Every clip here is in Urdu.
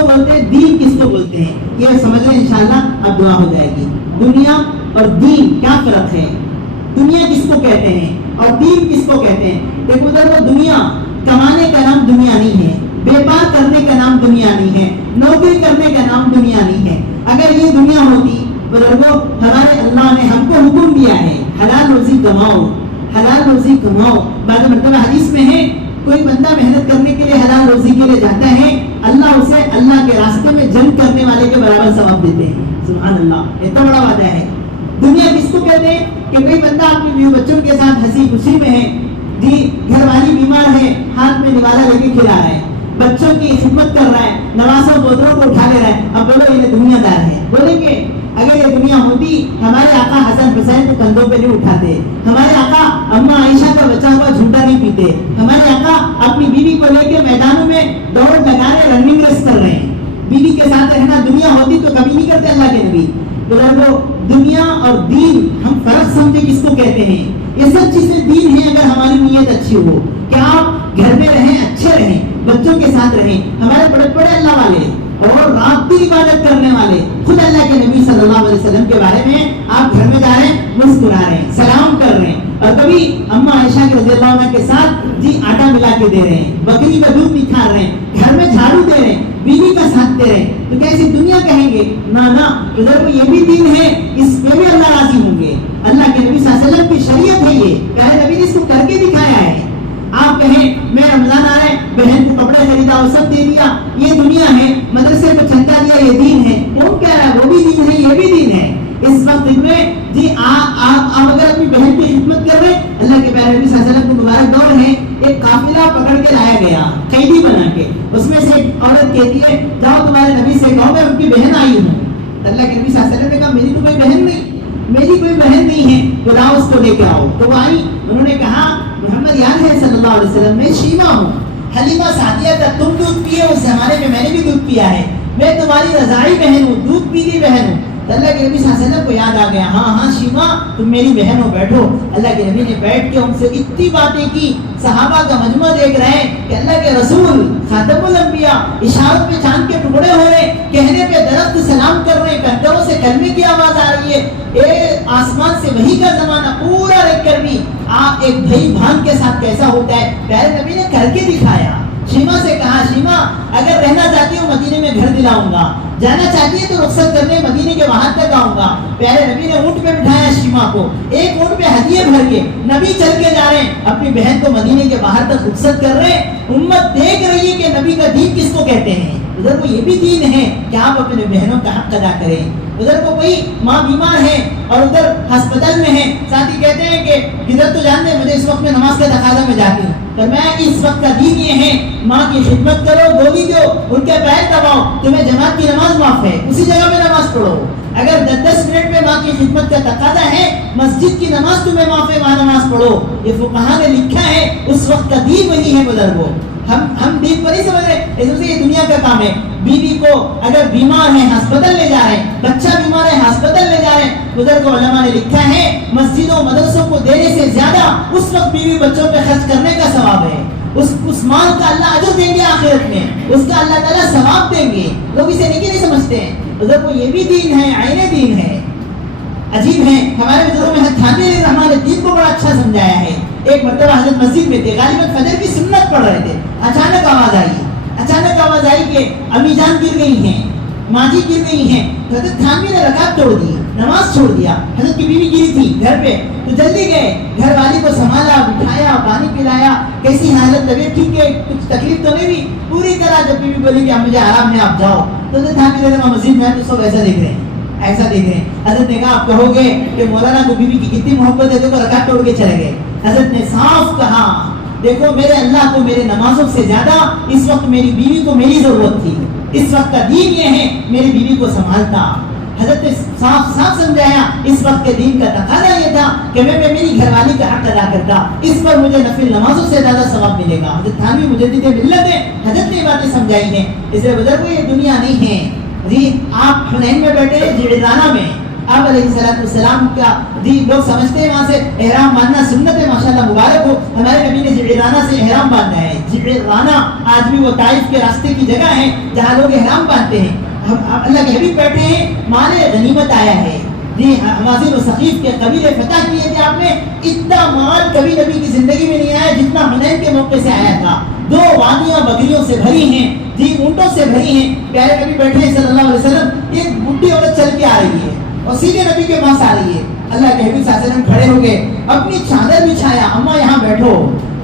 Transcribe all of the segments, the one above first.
کو بولتے ہیں, دین کس کو بولتے ہیں, یہ سمجھ لیں انشاءاللہ اب دعا ہو جائے گی. دنیا اور دین کیا فرق ہے, دنیا کس کو کہتے ہیں اور دین کس کو کہتے ہیں. دیکھو ادھر وہ دنیا کمانے کا نام دنیا نہیں ہے, بیپار کرنے کا نام دنیا نہیں ہے, نوکری کرنے کا نام دنیا نہیں ہے. اگر یہ دنیا ہوتی بزرگوں, ہمارے اللہ نے ہم کو حکم دیا ہے حلال روزی کماؤ, حلال روزی کماؤ. بعض مرتبہ حدیث میں ہے کوئی بندہ محنت کرنے کے لیے حلال روزی کے لیے جاتا ہے, اللہ اسے اللہ کے راستے میں جنگ کرنے والے کے برابر ثواب دیتے ہیں. سبحان اللہ, اتنا بڑا وعدہ ہے. دنیا کس کو کہتے ہیں کہ کوئی بندہ اپنی بیوی بچوں کے ساتھ ہنسی خوشی میں ہے, جی گھر والی بیمار ہے, ہاتھ میں نوالا لے کے کھلا رہا ہے, بچوں کی خدمت کر رہا ہے, نوازوں پوتروں کو اٹھا لے رہا ہے. اب بولو یہ دنیا دار ہے. بولیں گے اگر یہ دنیا ہوتی ہمارے آقا حسن حسین کو کندھوں پہ نہیں اٹھاتے, ہمارے آقا اماں عائشہ کا بچا ہوا جھوٹا نہیں پیتے, ہمارے آقا اپنی بیوی کو لے کے میدانوں میں دوڑ لگا رہے, رننگ ریس کر رہے ہیں. بیوی کے ساتھ رہنا دنیا ہوتی تو کبھی نہیں کرتے اللہ کے نبی. بزرگوں, دنیا اور دین ہم فرق سمجھے کس کو کہتے ہیں. یہ سب چیزیں دین ہیں اگر ہماری نیت اچھی ہو کہ آپ گھر میں رہیں, اچھے رہیں, بچوں کے ساتھ رہیں. ہمارے بڑے بڑے اللہ والے اور رات کی عبادت کرنے والے خود اللہ کے نبی صلی اللہ علیہ وسلم کے بارے میں آپ گھر میں جا رہے ہیں, مسکرا رہے ہیں, سلام کر رہے ہیں, اور کبھی اماں عائشہ کے رضی اللہ عنہ کے ساتھ جی آٹا ملا کے دے رہے ہیں, بکری کا دودھ نکھار رہے ہیں, گھر میں جھاڑو دے رہے ہیں, بیوی کا ساتھ دے رہے ہیں. تو کیسی دنیا کہیں گے؟ نہ ادھر کو یہ بھی دین ہے, اس پہ بھی اللہ راضی ہوں گے. اللہ کے نبی صلی اللہ علیہ وسلم کی شریعت ہے یہ, پیارے نبی نے اس کو کر کے دکھایا ہے. آپ کہیں میں رمضان آ رہے بہن کو کپڑے خریدا وہ سب دے دیا, یہ دنیا ہے. مدرسے کو چندہ دیا, یہ دین ہے. کون کہہ رہا ہے وہ بھی دین ہے, یہ بھی دین ہے. اس وقت میں جی آپ اگر اپنی بہن کی خدمت کر رہے, اللہ کے پیارے نبی صلی اللہ علیہ وسلم کو مبارک دور ہے, ایک قافلہ پکڑ کے لایا گیا قیدی بنا کے, اس میں سے ایک عورت کہتی ہے جاؤ تمہارے نبی سے کہو میں ان کی بہن آئی ہوں. اللہ کے نبی صلی اللہ علیہ وسلم نے کہا میری تو کوئی بہن نہیں, میری کوئی بہن نہیں ہے, بلاؤ اس کو لے کے آؤ. تو وہ آئی, انہوں نے کہا محمد یاد ہے صلی اللہ علیہ وسلم, میں شیما ہوں, حلیمہ سعدیہ کا تم دودھ پیے اس زمانے میں میں نے بھی دودھ پیا ہے, میں تمہاری رضاعی بہن ہوں, دودھ پیتی بہن ہوں. اللہ کے نبی صلی اللہ علیہ وسلم کو یاد آ گیا, ہاں شیما تم میری بہن ہو, بیٹھو. اللہ کے نبی نے بیٹھ کے ان سے اتنی باتیں کی, صحابہ کا مجمع دیکھ رہے ہیں کہ اللہ کے رسول خاتم الانبیاء اشارت پہ چاند کے ٹکڑے ہو رہے, کہنے پہ درخت سلام کر رہے, کنکروں سے کلمے کی آواز آ رہی ہے, آسمان سے وحی کا زمانہ پورا دیکھ کر بھی آپ ایک بھائی بہن کے ساتھ کیسا ہوتا ہے, پیارے نبی نے کر کے دکھایا. شیما سے کہا شیما اگر رہنا چاہتی ہو مدینے میں گھر دلاؤں گا, جانا چاہتی ہے تو رخصت کرنے مدینے کے باہر تک آؤں گا. پیارے نبی نے اونٹ پہ بٹھایا شیما کو, ایک اونٹ پہ ہدیے بھر کے نبی چل کے جا رہے ہیں, اپنی بہن کو مدینے کے باہر تک رخصت کر رہے ہیں. امت دیکھ رہی ہے کہ نبی کا دین کس کو کہتے ہیں. ادھر کو یہ بھی دین ہے کہ آپ اپنے بہنوں کا حق ادا کریں. ادھر کو کوئی ماں بیمار ہے اور ادھر ہسپتال میں ہے, ساتھی کہتے ہیں کہ ادھر تو جانتے ہیں مجھے اس وقت میں نماز کا تقاضا میں جاتی ہوں, تو میں اس وقت کا دین یہ ہے ماں کی خدمت کرو, گودی دو, ان کے پیر دباؤ, تمہیں جماعت کی نماز معاف ہے, اسی جگہ میں نماز پڑھو. اگر 10 منٹ میں ماں کی خدمت کا تقاضا ہے, مسجد کی نماز تمہیں معاف ہے, وہاں نماز پڑھو. یہ فقہا نے لکھا ہے, اس وقت کا دین وہی ہے. بزرگوں ہم دین پر نہیں سمجھ رہے, اس سے یہ دنیا کا کام ہے. بیوی کو اگر بیمار ہے ہسپتال لے جا رہے ہیں, بچہ بیمار ہے ہسپتال لے جا رہے ہیں, ادھر کو علماء نے لکھا ہے مسجدوں مدرسوں کو دینے سے زیادہ اس وقت بیوی بچوں پہ خرچ کرنے کا ثواب ہے. اس مال کا اللہ اجر دیں گے آخرت میں, اس کا اللہ تعالیٰ ثواب دیں گے. لوگ اسے نہیں سمجھتے ہیں. ادھر کو یہ بھی دین ہے, عین دین ہے. عجیب ہے, ہمارے بزرگوں میں تھانوی علیہ الرحمٰن نے دین کو بڑا اچھا سمجھایا ہے. ایک مرتبہ حضرت مسجد میں تھے, غالباً فجر کی سنت پڑھ رہے تھے, اچانک آواز آئی کہ امی جان گر گئی ہیں, ماں جی گر گئی ہیں. حضرت تھانوی نے رکعت توڑ دی, نماز چھوڑ دیا. حضرت کی بیوی گری تھی گھر پہ, تو جلدی گئے, گھر والی کو سنبھالا, بٹھایا, پانی پلایا, کیسی حالت, طبیعت ٹھیک ہے, کچھ تکلیف تو نہیں ہوئی, پوری طرح. جب بیوی بولی کہ مجھے آرام ہے, آپ جاؤ, تو حضرت تھانوی نے مسجد میں تو سب ایسا دیکھ رہے ہیں, ایسا دیکھ رہے ہیں. حضرت نے کہا آپ کہو گے کہ مولانا کو بیوی کی کتنی محبت ہے, تو رکعت توڑ کے چلے گئے. حضرت نے صاف کہا دیکھو میرے اللہ کو میرے نمازوں سے زیادہ اس وقت میری بیوی کو میری ضرورت تھی. اس وقت کا دین یہ ہے میری بیوی کو سنبھالتا. حضرت نے صاف سمجھایا اس وقت کے دین کا تقاضا یہ تھا کہ میں میری گھر والی کا حق ادا کرتا, اس پر مجھے نفل نمازوں سے زیادہ ثواب ملے گا. حضرت تھانوی مجدد ملت ہے, حضرت نے یہ باتیں سمجھائی ہیں. اس لیے بزرگوں یہ دنیا نہیں ہے. جی آپ حنین میں بیٹھے, جعرانہ میں آپ علیہ السلام کا جی لوگ سمجھتے ہیں وہاں سے احرام باندھنا سنت ہے، ماشاءاللہ مبارک ہو، ہمارے نبی نے جعرانہ سے احرام باندھا ہے۔ جعرانہ آج بھی وہ طائف کے راستے کی جگہ ہے جہاں لوگ احرام باندھتے ہیں۔ اللہ کے حبیب بیٹھے ہیں، مال غنیمت آیا ہے جی، حوازن و ثقیف کے قبیلے فتح کیے تھے آپ نے، اتنا مال کبھی نبی کی زندگی میں نہیں آیا جتنا حنین کے موقع سے آیا تھا۔ 2 وادیاں بکریوں سے بھری ہیں جی، اونٹوں سے بھری ہیں، پیارے نبی بیٹھے ہیں صلی اللہ علیہ وسلم، ایک بڈھی عورت چل کے آ رہی ہے اور سیدھے نبی کے پاس آ رہی ہے۔ اللہ کے حبیب صلی اللہ علیہ وسلم کھڑے ہو گئے، اپنی چادر بچھایا، اماں یہاں بیٹھو۔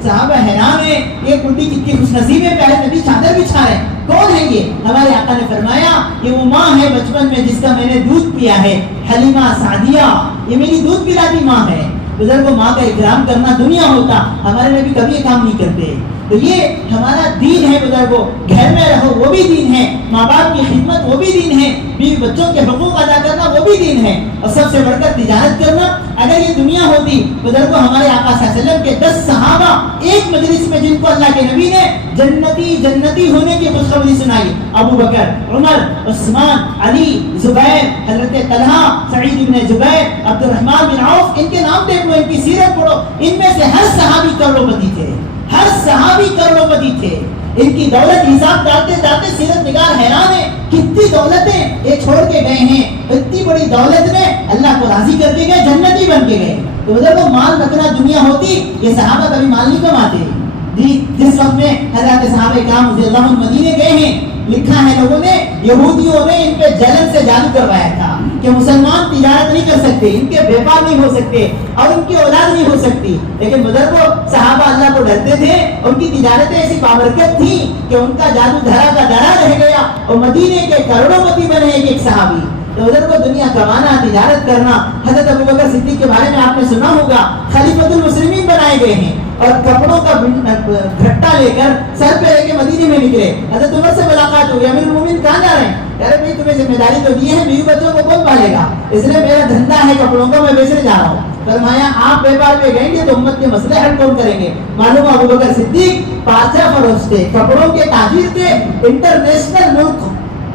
صحابہ حیران ہے، ایک بڈھی کتنی خوش نصیب ہے، پیارے نبی چادر بچھا رہے ہیں، کون ہے یہ؟ ہمارے آقا نے فرمایا یہ وہ ماں ہے بچپن میں جس کا میں نے دودھ پیا ہے، حلیمہ سعدیہ، یہ میری دودھ پلاتی ماں ہے۔ بزرگ ماں کا اکرام کرنا دنیا ہوتا، ہمارے نبی کبھی یہ کام نہیں کرتے۔ تو یہ ہمارا دین ہے بزرگوں، گھر میں رہو وہ بھی دین ہے، ماں باپ کی خدمت وہ بھی دین ہے، بیوی بچوں کے حقوق ادا کرنا وہ بھی دین ہے، اور سب سے بڑھ کر تجارت کرنا۔ اگر یہ دنیا ہوتی بزرگوں، ہمارے آقا صلی اللہ علیہ وسلم کے 10 صحابہ ایک مجلس میں جن کو اللہ کے نبی نے جنتی ہونے کی خوشخبری سنائی، ابو بکر، عمر، عثمان، علی، زبیر، حضرت طلحہ، سعید بن جبیر، عبد الرحمن بن عوف، ان کے نام دیکھو، ان کی سیرت پڑھو، ان میں سے ہر صحابی کروڑپتی تھے، ہر صحابی کروڑپتی تھے۔ ان کی دولت حساب ڈالتے ڈالتے سیرت نگار حیران ہے، کتنی دولتیں یہ چھوڑ کے گئے ہیں، اتنی بڑی دولت میں اللہ کو راضی کر کے گئے، جنتی بن کے گئے۔ تو ادھر وہ مال رکھنا دنیا ہوتی، یہ صحابہ کبھی مال نہیں کماتے جی۔ جس وقت میں حضرت صحابہ کرام رضی اللہ عنہم مدینے گئے ہیں، لکھا ہے لوگوں نے یہودیوں نے ان پہ جلن سے جادو کروایا تھا کہ مسلمان تجارت نہیں کر سکتے، ان کے بیپار نہیں ہو سکتے اور ان کی اولاد نہیں ہو سکتی، لیکن بزرگوں صحابہ اللہ کو ڈرتے تھے، ان کی تجارتیں ایسی بابرکت تھیں کہ ان کا جادو دھرا کا دھرا رہ گیا اور مدینے کے کروڑوں پتی بنے ایک صحابی۔ تو ادھر کو دنیا کمانا، تجارت کرنا، حضرت ابوبکر صدیق کے بارے میں آپ نے سنا ہوگا، خلیفۃ المسلمین بنائے گئے ہیں اور کپڑوں کا گھٹا لے کر سر پہ لے کے مدینے میں نکلے۔ حضرت عمر سے ملاقات ہوئی، امیر المومنین کہاں جا رہے ہیں؟ کہہ رہے بھائی تمہیں ذمہ داری تو دی ہے، بیوی بچوں کو کون پالے گا، اس لیے میرا دھندا ہے کپڑوں کا، میں بیچنے جا رہا ہوں۔ فرمایا آپ بیپار پہ گئیں گے تو امت کے مسئلے حل کون کریں گے؟ معلوم ابوبکر صدیق بادشاہ فروش تھے، کپڑوں کے تاجر تھے، انٹرنیشنل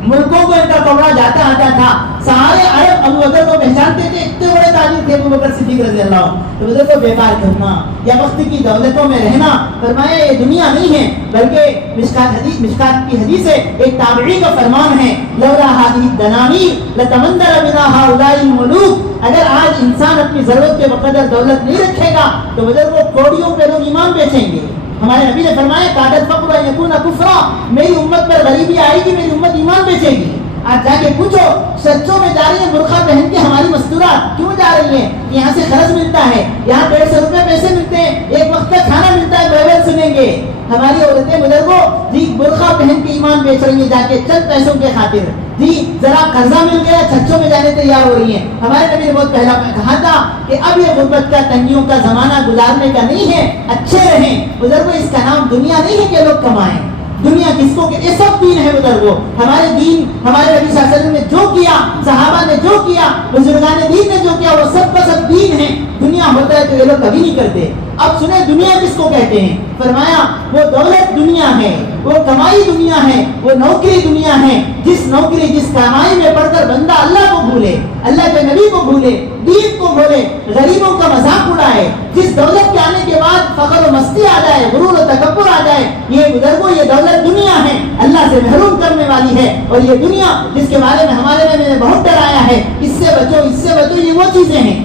ملکوں کو ان کا کپڑا جاتا آتا تھا، سارے عرب ابوبکر کو پہچانتے تھے، اتنے بڑے تاجر تھے ابوبکر صدیق رضی اللہ عنہ۔ تو ادھر کو بیپار کرنا یا وقت کی دولتوں میں رہنا، فرمایا یہ دنیا نہیں ہے بلکہ مشکات کی حدیث ہے، ایک تابعی کا فرمان ہے، لولا هذه الدنانير لتمندر بنا هؤلاء الملوك، اگر آج انسان اپنی ضرورت کے بقدر دولت نہیں رکھے گا تو ادھر وہ کوڑیوں پہ لوگ ایمان بیچیں گے۔ ہمارے نبی نے فرمایا قادت فقر ان یکون کفرا، میری امت پر غریبی آئے گی، میری امت ایمان بیچے گی۔ آج جا کے پوچھو، سچوں میں جا رہی ہیں برقع پہن کے ہماری مستورات کیوں جا رہی ہیں؟ یہاں سے خرچ ملتا ہے، یہاں 150 روپے پیسے ملتے ہیں، ایک وقت کا کھانا ملتا ہے، بیویل سنیں گے۔ ہماری عورتیں بزرگوں جی برقع پہن کے ایمان بیچ رہی ہیں جا کے چند پیسوں کے خاطر جی، ذرا قرضہ مل گیا چھچوں میں جانے تیار ہو رہی ہیں۔ ہمارے نبی نے بہت پہلا کہا تھا کہ اب یہ غربت کا، تنگیوں کا زمانہ گزارنے کا نہیں ہے، اچھے رہیں بزرگوں۔ اس کا نام دنیا نہیں ہے کہ لوگ کمائیں، دنیا کس کو کہ یہ سب دین ہے بزرگوں۔ ہمارے دین، ہمارے نبی صلی اللہ علیہ وسلم نے جو کیا، صحابہ نے جو کیا، بزرگان دین نے جو کیا، وہ سب کا سب دین ہے۔ دنیا ہوتا ہے تو یہ لوگ کبھی نہیں کرتے۔ اب سنیں دنیا کس کو کہتے ہیں؟ فرمایا وہ دولت دنیا ہے، وہ کمائی دنیا ہے، وہ نوکری دنیا ہے، جس نوکری جس کمائی میں پڑھ کر بندہ اللہ کو بھولے، اللہ کے نبی کو بھولے، دین کو بھولے، غریبوں کا مذاق اڑائے، جس دولت کے آنے کے بعد فخر و مستی آ جائے، غرور و تکبر آ جائے، یہ بزرگوں یہ دولت دنیا ہے، اللہ سے محروم کرنے والی ہے۔ اور یہ دنیا جس کے بارے میں ہمارے نبی نے بہت ڈرایا ہے، اس سے بچو، اس سے بچو، یہ وہ چیزیں ہیں۔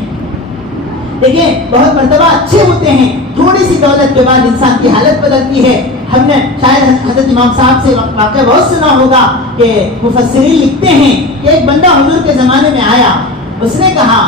دیکھیں بہت مرتبہ اچھے ہوتے ہیں، تھوڑی سی دولت کے بعد انسان کی حالت بدلتی ہے۔ ہم نے شاید حضرت امام صاحب سے واقعہ بہت سنا ہوگا کہ مفسرین لکھتے ہیں کہ ایک بندہ حضور کے زمانے میں آیا، اس نے کہا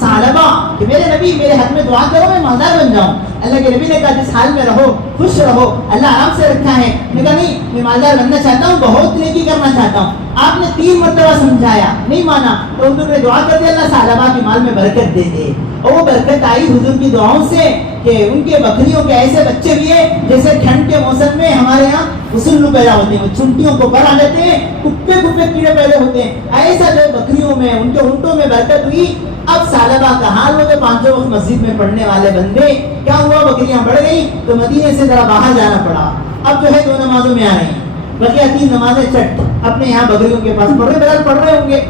ثعلبہ کہ میرے نبی میرے حق میں دعا کرو، میں مالدار بن جاؤں۔ اللہ کے نبی نے کہا جس حال میں رہو خوش رہو، اللہ آرام سے رکھا ہے۔ میں کہا نہیں، میں مالدار بننا چاہتا ہوں، بہت نیکی کرنا چاہتا ہوں۔ آپ نے 3 مرتبہ سمجھایا، نہیں مانا، تو حضور نے دعا کر دی اللہ ثعلبہ کے مال میں برکت دے دے۔ اور وہ برکت آئی حضور کی دعاؤں سے کہ ان کے بکریوں کے ایسے بچے ہوئے جیسے ٹھنڈ کے موسم میں ہمارے یہاں غسل پیدا ہوتے ہیں، وہ چنٹیوں کو پر آ جاتے ہیں، کپے کیڑے پیدا ہوتے ہیں، ایسا جو بکریوں میں، ان کے اونٹوں میں برکت ہوئی۔ اب ثعلبہ کا حال ہو گیا، 5 وقت مسجد میں پڑھنے والے بندے، کیا ہوا بکریاں بڑھ گئی تو مدینے سے ذرا باہر جانا پڑا۔ اب جو ہے 2 نمازوں میں آ رہے ہیں، بقیہ 3 نمازیں چٹ اپنے یہاں بکریوں کے پاس پڑھ رہے ہوں گے۔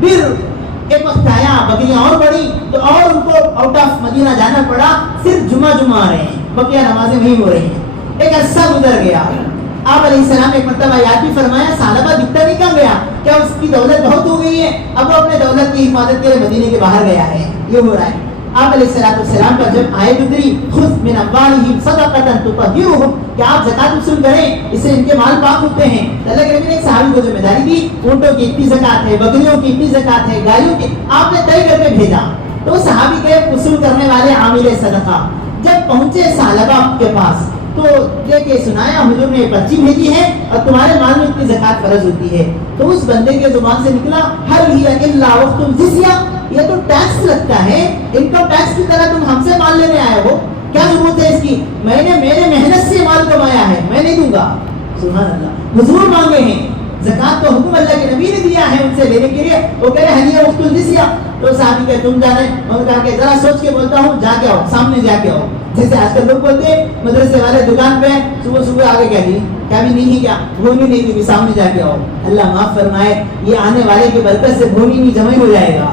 پھر ایک وقت آیا بکریاں اور بڑھی تو اور ان کو آؤٹ آف مدینہ جانا پڑا، صرف جمعہ آ رہے ہیں، بقیہ نمازیں وہیں ہو رہی ہیں۔ ایک عرصہ گزر گیا، آپ علیہ السلام ایک مرتبہ یاد بھی فرمایا ثعلبہ دکھتا نہیں کہاں گیا، کیا اس کی دولت بہت ہو گئی ہے، اب وہ اپنے دولت کی حفاظت کے لیے مدینے کے باہر گیا ہے، یہ ہو رہا ہے۔ آپ علیہ السلام پر جب آیت اتری خذ من اموالہم صدقۃ تطہرھم، کہ آپ زکات وصول کریں، اس سے ان کے مال پاک ہوتے ہیں، اللہ کے نبی نے ایک صحابی کو ذمہ داری دی، اونٹوں کی اتنی زکات ہے، بکریوں کی اتنی زکات ہے، گایوں کی، آپ نے طے کر کے بھیجا۔ تو صحابی کے وصول کرنے والے عامل صدقہ جب پہنچے ثعلبہ کے پاس تو لے کے سنایا حضور نے پرچی بھیجی ہے اور تمہارے مال میں اتنی زکات فرض ہوتی ہے۔ تو اس بندے کے زبان سے نکلا ہل ہی الا وقت الجزیہ، یہ تو ٹیکس لگتا ہے، انکم ٹیکس کی طرح تم ہم سے مال لینے آئے ہو، کیا ضرورت ہے اس کی، میں نے میرے محنت سے مال کمایا ہے، میں نہیں دوں گا۔ سبحان اللہ، حضور مانگے ہیں، زکات تو حکم اللہ کے نبی نے دیا ہے ان سے لینے کے لیے، وہ کہہ رہے ہل وقت الجزیہ۔ تو صحابی کہ تم جانے، انہوں نے کہا کہ ذرا سوچ کے بولتا ہوں، جا کے آؤ، سامنے جا کے آؤ، جیسے آج کل لوگ بولتے ہیں مدرسے والے دکان پہ صبح صبح آگے کہہ دی کیا بھی نہیں ہے، کیا بھونی نہیں دی، سامنے جا کے آؤ۔ اللہ معاف فرمائے، یہ آنے والے کی برکت سے بھونی نہیں جمع ہو جائے گا،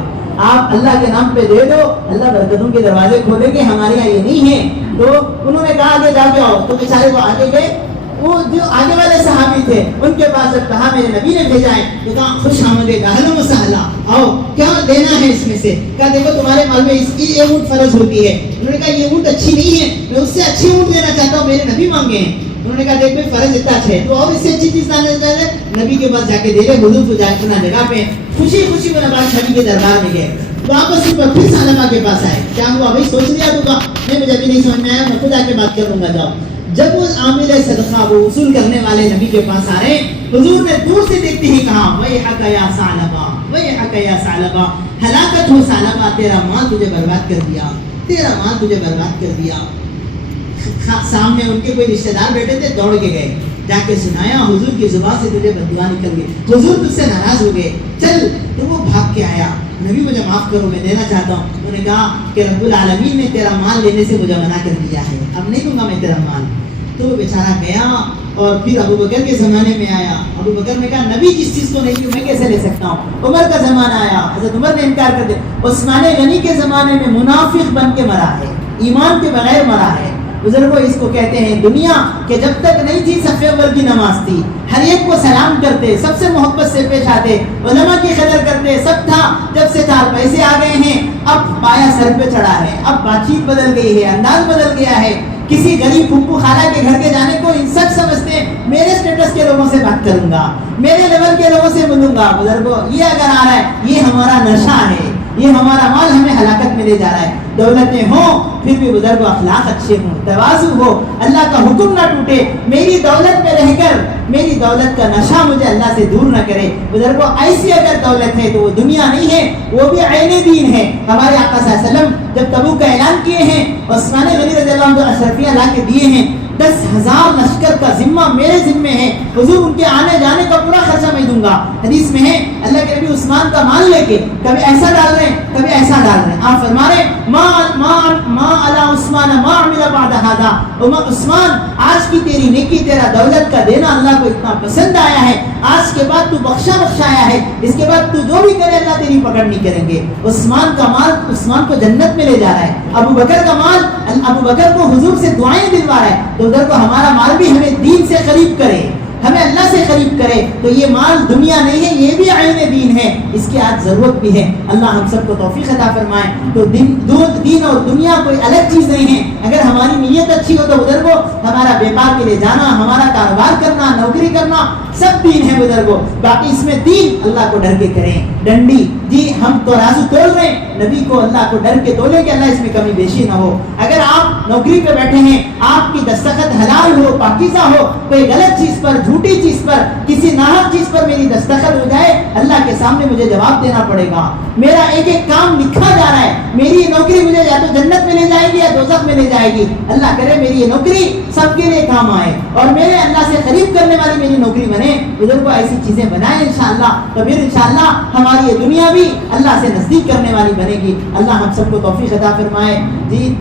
آپ اللہ کے نام پہ دے دو، اللہ برکتوں کے دروازے کھولیں گے، ہمارے یہاں یہ نہیں ہے۔ تو انہوں نے کہا آگے جا کے آؤ، تو بیچارے وہ آگے گئے، وہ جو آگے والے صحابی تھے ان کے پاس جب کہا میرے نبی نے بھیجا ہے، تو کہا خوش آمدید، اہلا و سہلا، آؤ کیا دینا ہے اس میں سے، کہا دیکھو تمہارے مال میں اس کی یہ اونٹ فرض ہوتی ہے۔ انہوں نے کہا یہ اونٹ اچھی نہیں ہے، میں اس سے اچھی اونٹ دینا چاہتا ہوں، میرے نبی مانگے ہیں۔ انہوں نے کہا دیکھ بھائی فرض اتنا اچھا ہے تو اور اس سے اچھی چیز لانے چاہتے ہیں، نبی کے پاس جا کے دے رہے، حضور کو جا کے اپنا جگہ پہ خوشی خوشی وہ نواز نبی کے دربار میں گئے، واپس پھر ثعلبہ کے پاس آئے، کیا ہوا بھائی سوچ لیا ہوگا، نہیں مجھے ابھی نہیں سمجھ میں آیا، میں خود آ کے بات کر لوں گا، جاؤ۔ جب وہ عامل صدقہ وہ وصول کرنے والے نبی کے پاس آ رہے، حضور نے دور سے دیکھتے ہی کہا ویحک یا ثعلبہ، ویحک یا ثعلبہ، ہلاکت ہو ثعلبہ، تیرا مال تجھے برباد کر دیا، تیرا مال تجھے برباد کر دیا۔ سامنے ان کے کوئی رشتہ دار بیٹھے تھے، دوڑ کے گئے، جا کے سنایا حضور کی زبان سے تجھے بددعا نکل گئی، حضور تجھ سے ناراض ہو گئے، چل۔ تو وہ بھاگ کے آیا، نبی مجھے معاف کرو میں دینا چاہتا ہوں۔ انہوں نے کہا کہ رب العالمین نے تیرا مال لینے سے مجھے منع کر دیا ہے، اب نہیں دوں گا میں تیرا مال۔ تو وہ بیچارہ گیا اور پھر ابو بکر کے زمانے میں آیا، ابو بکر نے کہا نبی جس چیز کو نہیں دی میں کیسے لے سکتا ہوں۔ عمر کا زمانہ آیا، حضرت عمر نے انکار کر دیا۔ عثمان غنی کے زمانے میں منافق بن کے مرا ہے، ایمان کے بغیر مرا ہے۔ بزرگوں اس کو کہتے ہیں دنیا کہ جب تک نہیں تھی صف اول کی نماز تھی، ہر ایک کو سلام کرتے، سب سے محبت سے پیش آتے، علماء کی قدر کرتے، سب تھا۔ جب سے 4 پیسے آ گئے ہیں اب پایا سر پہ چڑھا ہے، اب بات چیت بدل گئی ہے، انداز بدل گیا ہے۔ کسی غریب پھپھو خالہ کے گھر کے جانے کو انسلٹ سمجھتے ہیں، میرے اسٹیٹس کے لوگوں سے بات کروں گا، میرے لیول کے لوگوں سے ملوں گا۔ بزرگوں یہ اگر آ رہا ہے یہ ہمارا نشہ ہے، یہ ہمارا مال ہمیں ہلاکت میں لے جا رہا ہے۔ دولتیں ہوں پھر بھی بزرگوں اخلاق اچھے ہوں، تواضع ہو، اللہ کا حکم نہ ٹوٹے، میری دولت میں رہ کر میری دولت کا نشہ مجھے اللہ سے دور نہ کرے۔ بزرگوں ایسی اگر دولت ہے تو وہ دنیا نہیں ہے، وہ بھی عین دین ہے۔ ہمارے آقا صلی اللہ علیہ وسلم جب تبوک کا اعلان کیے ہیں، عثمان غنی رضی اللہ عنہ جو اشرفیہ لا کے دیے ہیں، 10,000 لشکر کا ذمہ میرے ذمہ ہے، حضور ان کے آنے جانے کا پورا خرچہ میں دوں گا۔ حدیث میں ہے اللہ کے نبی عثمان کا مال لے کے کبھی ایسا ڈال رہے ہیں کبھی ایسا ڈال رہے ہیں، آپ فرما رہے ہیں ما علی عثمان ما عمل بعد هذا، عثمان آج کی تیری نیکی تیرا دولت کا دینا اللہ کو اتنا پسند آیا ہے، آج کے بعد تو بخشایا ہے، اس کے بعد تو جو بھی کرے اللہ تیری پکڑ نہیں کریں گے۔ عثمان کا مال عثمان کو جنت میں لے جا رہا ہے، ابو بکر کا مال ابو بکر کو حضور سے دعائیں دلوا رہا ہے، تو ادھر کو ہمارا مال بھی ہمیں دین سے قریب کرے، ہمیں اللہ سے قریب کرے۔ تو یہ مال دنیا نہیں ہے، یہ بھی عین دین ہے، اس کی آج ضرورت بھی ہے۔ اللہ ہم سب کو توفیق عطا فرمائے۔ تو دین اور دنیا کوئی الگ چیز نہیں ہے، اگر ہماری نیت اچھی ہو تو بزرگوں ہمارا بیپار کے لیے جانا، ہمارا کاروبار کرنا، نوکری کرنا سب دین ہے بزرگوں۔ باقی اس میں دین اللہ کو ڈر کے کریں، ڈنڈی جی ہم تو رازو تول رہے ہیں، نبی کو اللہ کو ڈر کے تولے کہ اللہ اس میں کمی بیشی نہ ہو۔ اگر آپ نوکری پہ بیٹھے ہیں، آپ کی دستخط حلال ہو، پاکیزہ ہو، کوئی غلط چیز پر، جھوٹی چیز پر، کسی ناحق چیز پر میری دستخط ہو جائے، اللہ کے سامنے مجھے جواب دینا پڑے گا۔ میرا ایک ایک کام لکھا جا رہا ہے، میری یہ نوکری مجھے یا تو جنت میں لے جائے گی یا دوزخ میں لے جائے گی۔ اللہ کرے میری یہ نوکری سب کے لیے کام آئے اور میرے اللہ سے قریب کرنے والی میری نوکری بنے۔ بزرگوں ایسی چیزیں بنائیں انشاءاللہ، تو پھر انشاءاللہ ہماری یہ دنیا بھی اللہ سے نزدیک کرنے والی بنے گی۔ اللہ ہم سب کو توفیق عطا فرمائے۔ جی